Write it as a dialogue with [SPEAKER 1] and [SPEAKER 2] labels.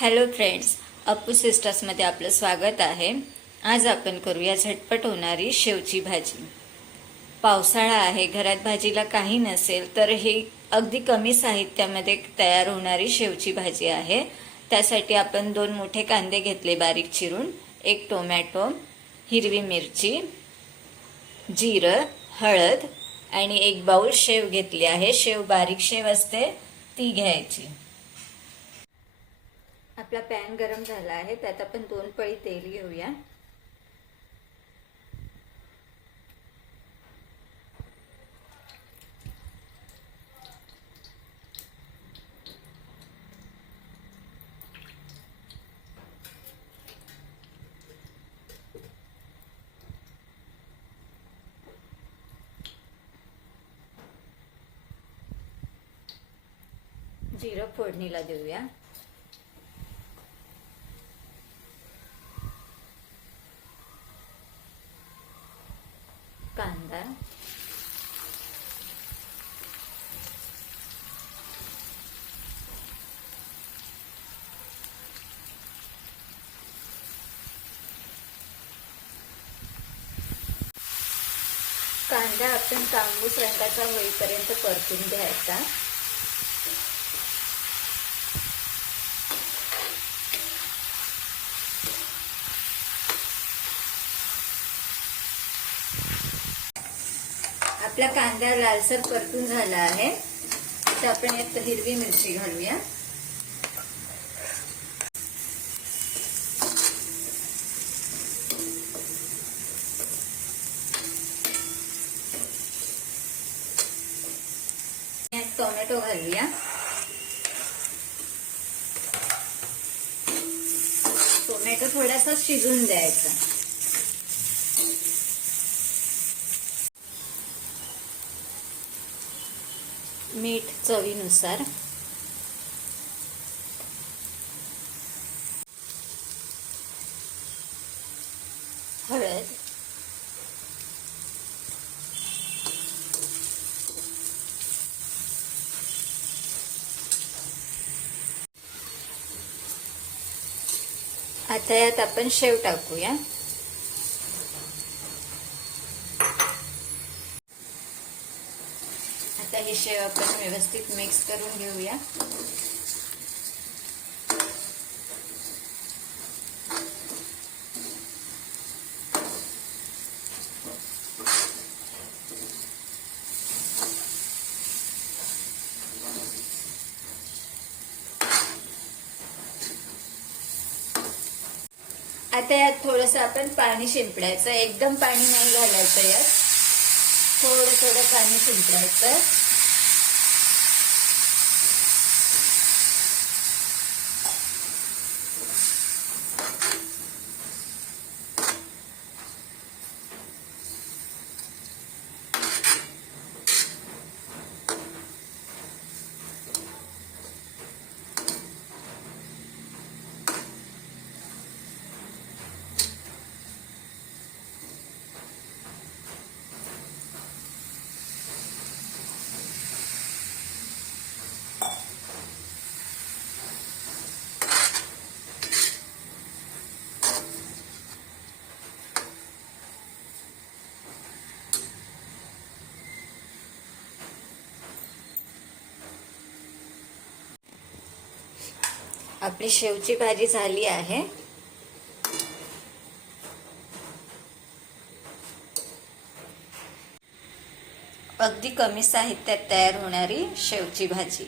[SPEAKER 1] Hello friends Appu सिस्टर्समध्ये आपलं स्वागत आहे. आज आपण करूया झटपट होणारी शेवची भाजी. पावसाळा आहे घरात भाजीला काही नसेल तर ही अगदी कमी साहित्यामध्ये तयार होणारी शेवची भाजी आहे. त्यासाठी आपण दोन मोठे कांदे घेतले बारीक चिरून. एक टोमॅटो हिरवी मिरची जिरं हळद आणि एक बाउल शेव घेतली आहे. शेव बारीक शेव असते ती घ्यायची. आपला पॅन गरम झाला आहे त्यात आपण दोन पळी तेल घेऊया. जिरं फोडणीला देऊया कांदा कांदा आपण तांबूस रंगाचा होईपर्यंत परतून घ्यायचा. आपला कांदा लालसर परतून झाला आहे. तर आपण यात हिरवी मिरची घालूया यात टोमॅटो घालूया. टोमॅटो थोडासा शिजून द्यायचा. मीठ चवीनुसार. हळद. आता यात आपण शेव टाकूया. आता ही शेव आपण व्यवस्थित मिक्स करून घेऊया. आता यात थोडस आपण पाणी शिंपडायचं. एकदम पाणी नाही घालायचं यात. थोडं थोडं पाणी शिंपडायचं. आपली शेवची भाजी झाली आहे. अगदी कमी साहित्यात तयार होणारी शेवची भाजी.